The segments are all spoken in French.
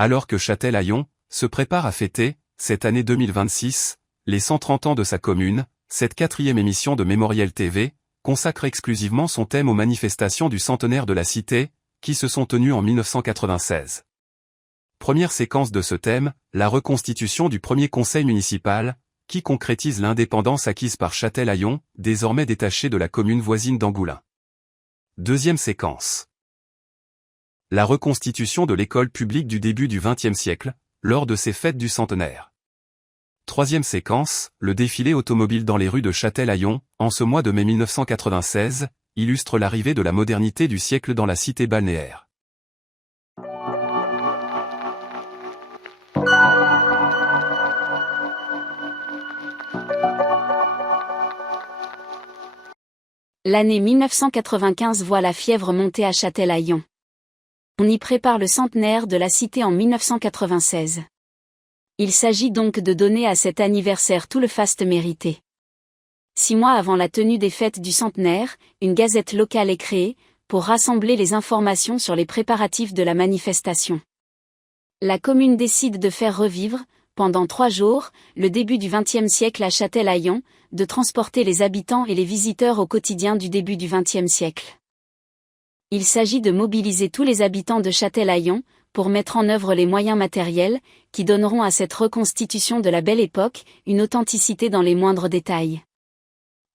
Alors que Châtelaillon se prépare à fêter, cette année 2026, les 130 ans de sa commune, cette 4e émission de Mémoriel TV consacre exclusivement son thème aux manifestations du centenaire de la cité, qui se sont tenues en 1996. Première séquence de ce thème, la reconstitution du premier conseil municipal, qui concrétise l'indépendance acquise par Châtelaillon, désormais détaché de la commune voisine d'Angoulins. Deuxième séquence. La reconstitution de l'école publique du début du XXe siècle, lors de ces fêtes du centenaire. Troisième séquence, le défilé automobile dans les rues de Châtelaillon, en ce mois de mai 1996, illustre l'arrivée de la modernité du siècle dans la cité balnéaire. L'année 1995 voit la fièvre monter à Châtelaillon. On y prépare le centenaire de la cité en 1996. Il s'agit donc de donner à cet anniversaire tout le faste mérité. 6 mois avant la tenue des fêtes du centenaire, une gazette locale est créée, pour rassembler les informations sur les préparatifs de la manifestation. La commune décide de faire revivre, pendant 3 jours, le début du XXe siècle à Châtelaillon, de transporter les habitants et les visiteurs au quotidien du début du XXe siècle. Il s'agit de mobiliser tous les habitants de Châtelaillon, pour mettre en œuvre les moyens matériels, qui donneront à cette reconstitution de la belle époque, une authenticité dans les moindres détails.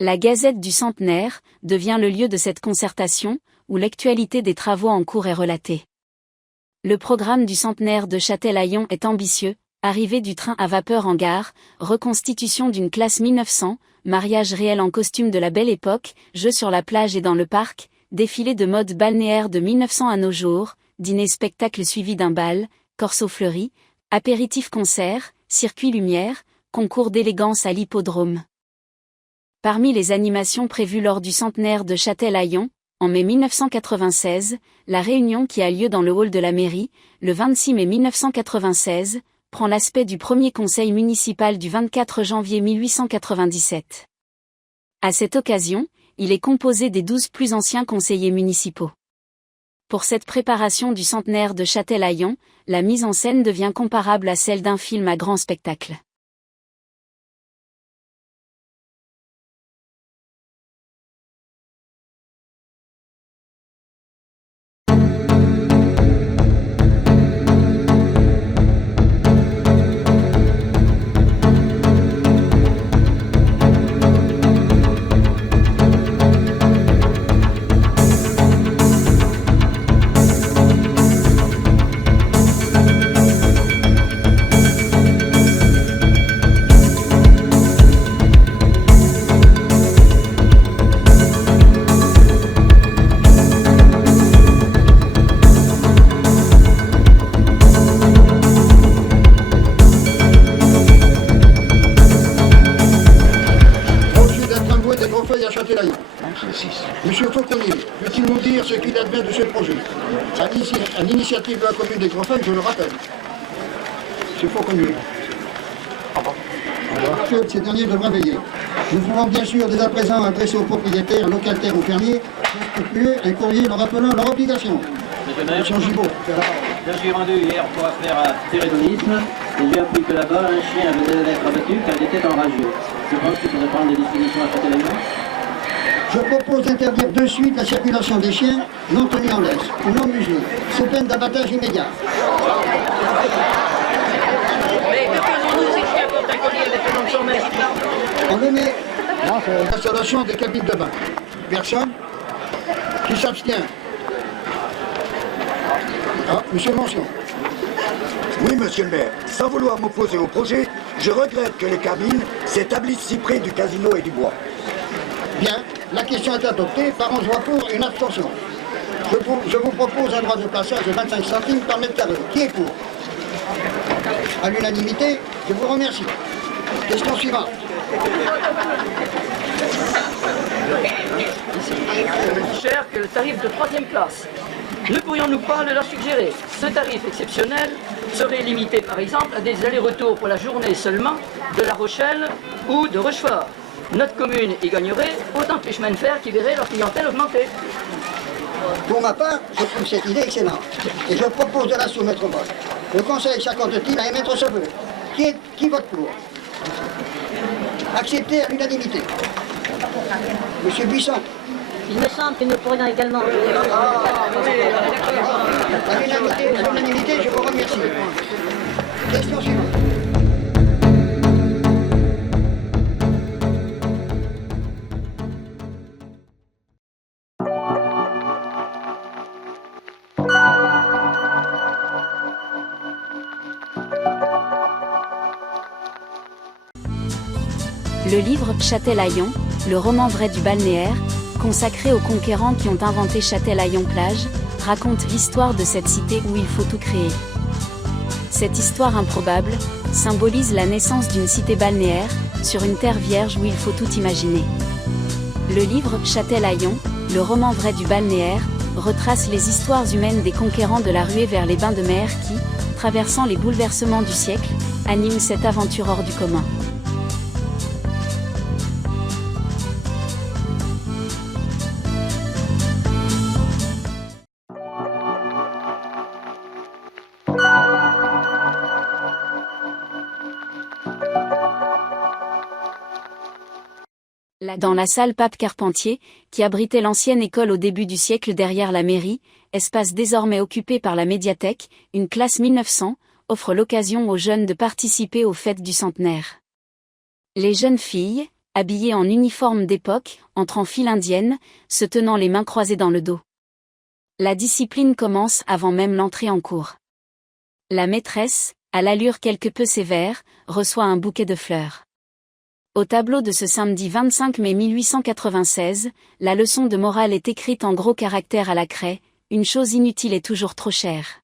La Gazette du Centenaire devient le lieu de cette concertation, où l'actualité des travaux en cours est relatée. Le programme du centenaire de Châtelaillon est ambitieux, arrivée du train à vapeur en gare, reconstitution d'une classe 1900, mariage réel en costume de la belle époque, jeux sur la plage et dans le parc, défilé de mode balnéaire de 1900 à nos jours, dîner-spectacle suivi d'un bal, corso fleuri, apéritif-concert, circuit lumière, concours d'élégance à l'hippodrome. Parmi les animations prévues lors du centenaire de Châtelaillon, en mai 1996, la réunion qui a lieu dans le hall de la mairie, le 26 mai 1996, prend l'aspect du premier conseil municipal du 24 janvier 1897. À cette occasion, il est composé des 12 plus anciens conseillers municipaux. Pour cette préparation du centenaire de Châtelaillon, la mise en scène devient comparable à celle d'un film à grand spectacle. Monsieur Fauconnier, peut-il nous dire ce qu'il advient de ce projet? À l'initiative de la commune des Grands-Feuilles, je le rappelle. Monsieur Fauconnier. Ces derniers devraient veiller. Nous pouvons bien sûr dès à présent adresser aux propriétaires, locataires ou fermiers, un courrier leur rappelant leur obligation. Monsieur Gibault. J'ai rendu hier pour affaire à terrorisme et j'ai appris que là-bas, un chien avait été abattu car il était enragé. Je pense qu'il faudrait prendre des dispositions à Châtelaillon. Je propose d'interdire de suite la circulation des chiens non tenus en laisse ou non muselés, sous peine d'abattage immédiat. Mais que faisons-nous ces chiens portent un collier avec le nom de son maître? On le met l'installation des cabines de bain. Personne qui s'abstient. Ah, monsieur Mention. Oui, monsieur le maire. Sans vouloir m'opposer au projet, je regrette que les cabines s'établissent si près du casino et du bois. Bien, la question est adoptée par 11 voix pour et une abstention. Je vous propose un droit de passage de 25 centimes par mètre carré. Qui est pour? À l'unanimité, je vous remercie. Question suivante. Cher que le tarif de 3e classe. Ne pourrions-nous pas le leur suggérer? Ce tarif exceptionnel serait limité par exemple à des allers-retours pour la journée seulement de La Rochelle ou de Rochefort. Notre commune y gagnerait autant que les chemins de fer qui verraient leur clientèle augmenter. Pour ma part, je trouve cette idée excellente et je propose de la soumettre au vote. Le Conseil s'accorde-t-il à émettre ce vœu? Qui vote pour? Accepté à l'unanimité. Monsieur Buisson. Il me semble que nous pourrions également... À l'unanimité, je vous remercie. Question suivante. Le livre Châtelaillon, le roman vrai du balnéaire, consacré aux conquérants qui ont inventé Châtelaillon-Plage, raconte l'histoire de cette cité où il faut tout créer. Cette histoire improbable symbolise la naissance d'une cité balnéaire, sur une terre vierge où il faut tout imaginer. Le livre Châtelaillon, le roman vrai du balnéaire, retrace les histoires humaines des conquérants de la ruée vers les bains de mer qui, traversant les bouleversements du siècle, animent cette aventure hors du commun. Dans la salle Pape Carpentier, qui abritait l'ancienne école au début du siècle derrière la mairie, espace désormais occupé par la médiathèque, une classe 1900, offre l'occasion aux jeunes de participer aux fêtes du centenaire. Les jeunes filles, habillées en uniforme d'époque, entrent en file indienne, se tenant les mains croisées dans le dos. La discipline commence avant même l'entrée en cours. La maîtresse, à l'allure quelque peu sévère, reçoit un bouquet de fleurs. Au tableau de ce samedi 25 mai 1896, la leçon de morale est écrite en gros caractères à la craie, une chose inutile est toujours trop chère.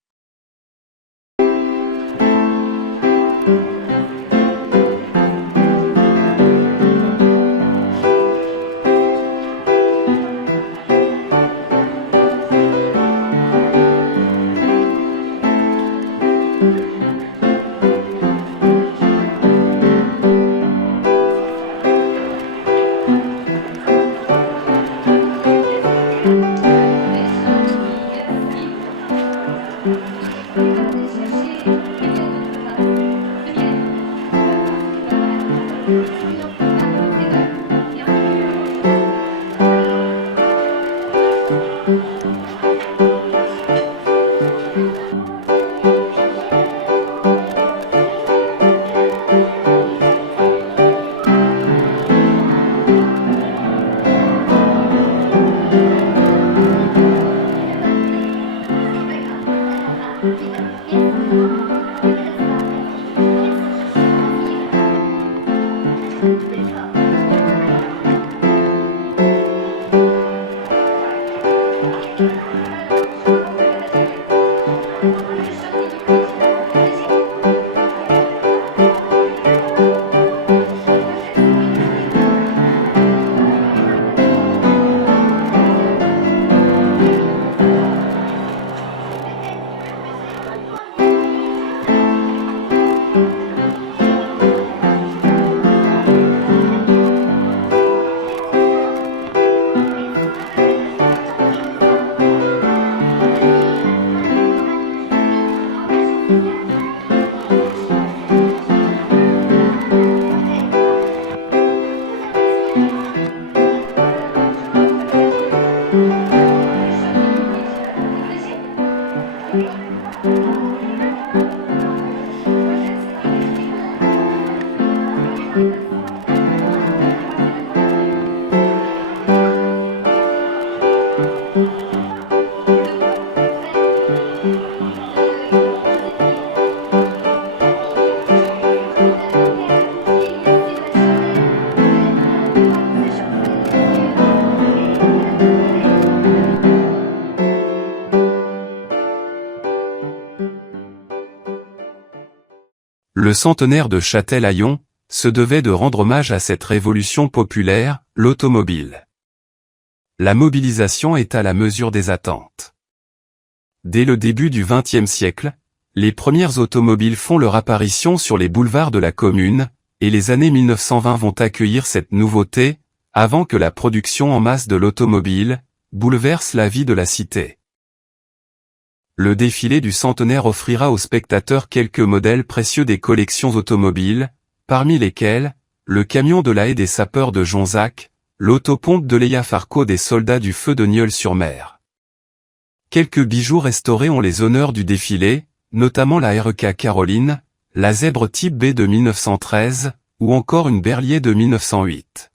Le centenaire de Châtelaillon se devait de rendre hommage à cette révolution populaire, l'automobile. La mobilisation est à la mesure des attentes. Dès le début du XXe siècle, les premières automobiles font leur apparition sur les boulevards de la commune, et les années 1920 vont accueillir cette nouveauté, avant que la production en masse de l'automobile bouleverse la vie de la cité. le défilé du centenaire offrira aux spectateurs quelques modèles précieux des collections automobiles, parmi lesquels, le camion de la haie des sapeurs de Jonzac, l'autopompe de Léa Farco des soldats du feu de Nieul-sur-Mer. Quelques bijoux restaurés ont les honneurs du défilé, notamment la RK Caroline, la Zèbre Type B de 1913, ou encore une Berliet de 1908.